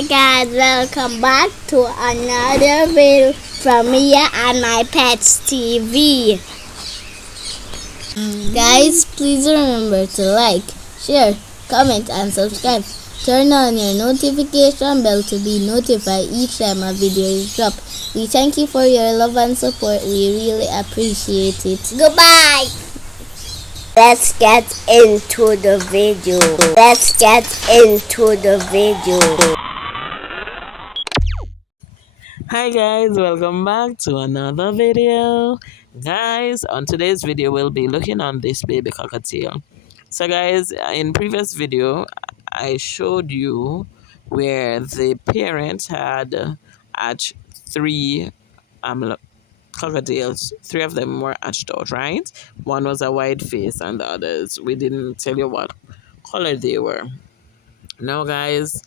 Hi guys, welcome back to another video from me and my pets TV. Guys, please remember to like, share, comment and subscribe. Turn on your notification bell to be notified each time a video is dropped. We thank you for your love and support. We really appreciate it. Goodbye! Let's get into the video. Hi guys, welcome back to another video. Guys, on today's video we'll be looking on this baby cockatiel. So guys, in previous video I showed you where the parent had hatched three cockatiels. Three of them were hatched out, right? One was a white face and the others we didn't tell you what color they were. Now guys,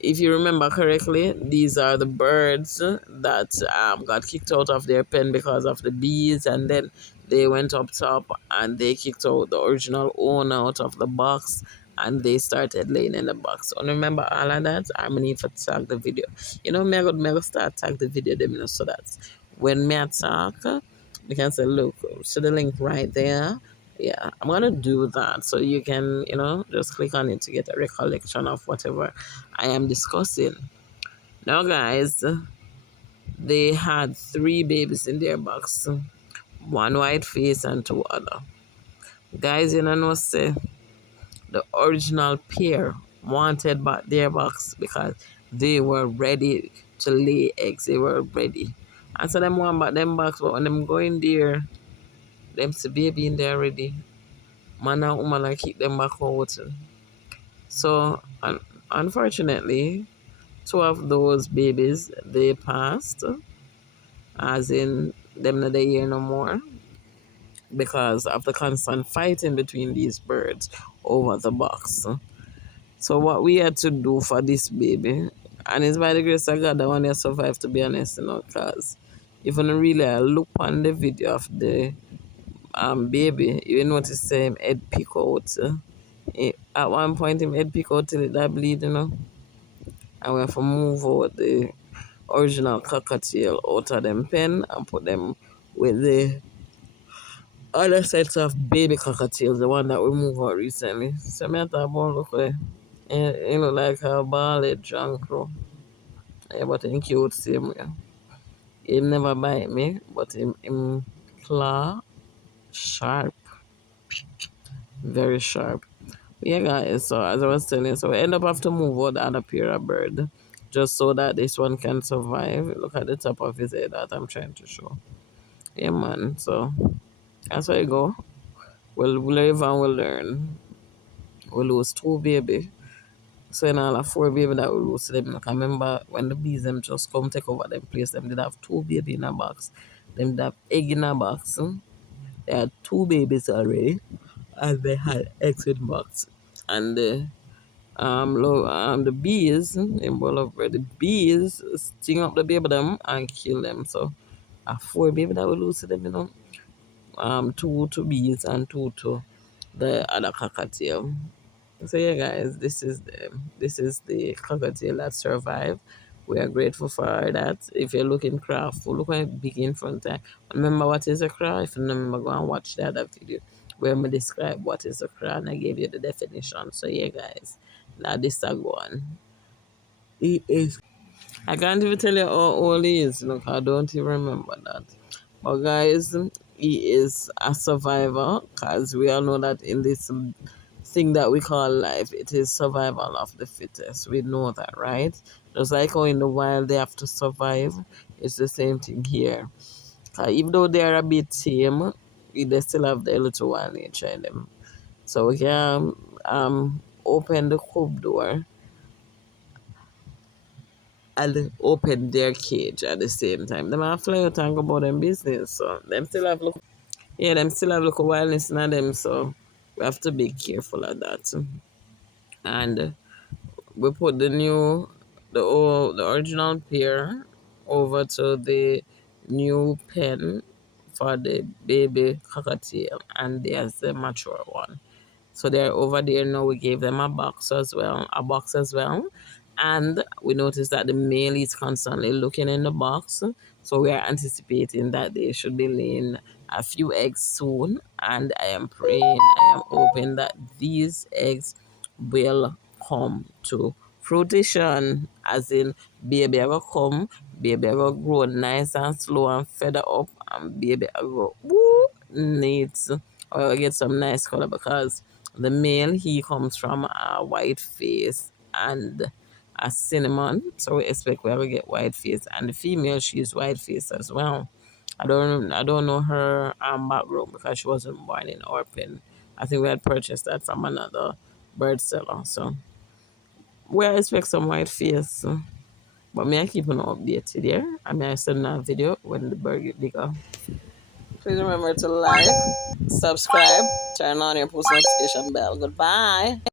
if you remember correctly, these are the birds that got kicked out of their pen because of the bees, and then they went up top and they kicked out the original owner out of the box, and they started laying in the box. So remember all of that? I'm gonna need to tag the video. You know, me go start tag the video them, you know, so that when me talk, we can say, look, see the link right there. Yeah, I'm gonna do that so you can, you know, just click on it to get a recollection of whatever I am discussing. Now, guys, they had three babies in their box, one white face and two other. Guys, you know, say the original pair wanted back their box because they were ready to lay eggs. They were ready. And so them want back them box, but when them go in there, them see baby in there already. Man and woman like keep them back out. So unfortunately, two of those babies they passed, as in them not they here no more because of the constant fighting between these birds over the box. So what we had to do for this baby, and it's by the grace of God that one has survived, to be honest, you know, because if you really look on the video of the baby, you notice him head pick out. At one point him head pick out till it that bleed, you know. And we have to move out the original cockatiel out of them pen and put them with the other sets of baby cockatiels, the one that we moved out recently. So me thought about look like he look like a bald drunk crow. Yeah, but in cute same way. He never bite me, but him claw sharp, very sharp. Yeah, guys, so as I was telling you, so we end up have to move out the other pair of bird just so that this one can survive. Look at the top of his head that I'm trying to show. Yeah, man, so that's where you go. We'll live and we'll learn. We lose two baby. So in all, four baby that we lose to them. I remember when the bees them just come take over them place, them did have two baby in a box. Them did have egg in a box. They had two babies already. And they had eggs in box. And the bees in bowl of bread, the bees sting up the baby them and kill them. So four baby that we lose to them, you know. Two to bees and two to the other cockatiel. So yeah, guys, this is the cockatiel that survived. We are grateful for that. If you're looking craftful, look at big in front. Remember what is a craft? If you remember, go and watch the other video where I describe what is a craft and I gave you the definition. So yeah, guys, now this is one. He is. I can't even tell you how old he is. Look, I don't even remember that. But guys, he is a survivor because we all know that in this thing that we call life, it is survival of the fittest. We know that, right? Just like how in the wild they have to survive, it's the same thing here. Even though they are a bit tame, they still have their little wild nature in them. So we can open the coop door and open their cage at the same time. Them have fly out and go about them business. So them still have look, yeah, them still have look wildness in them. So we have to be careful of that. And we put the original pair over to the new pen for the baby cockatiel, and there's the mature one. So they're over there now. We gave them a box as well, And we noticed that the male is constantly looking in the box. So we are anticipating that they should be laying a few eggs soon. And I am praying, I am hoping that these eggs will come to fruition. As in, baby ever come, baby ever grow nice and slow and feather up, and baby ever woo, neat. Or get some nice color, because the male, he comes from a white face and a cinnamon, so we expect we ever get white face. And the female, she's white face as well. I don't know her background, because she wasn't born in Orpin. I think we had purchased that from another bird seller. So we expect some white face. But me I keep an updated there. I mean, I send a video when the bird get bigger. Please remember to like, subscribe, turn on your post notification bell. Goodbye.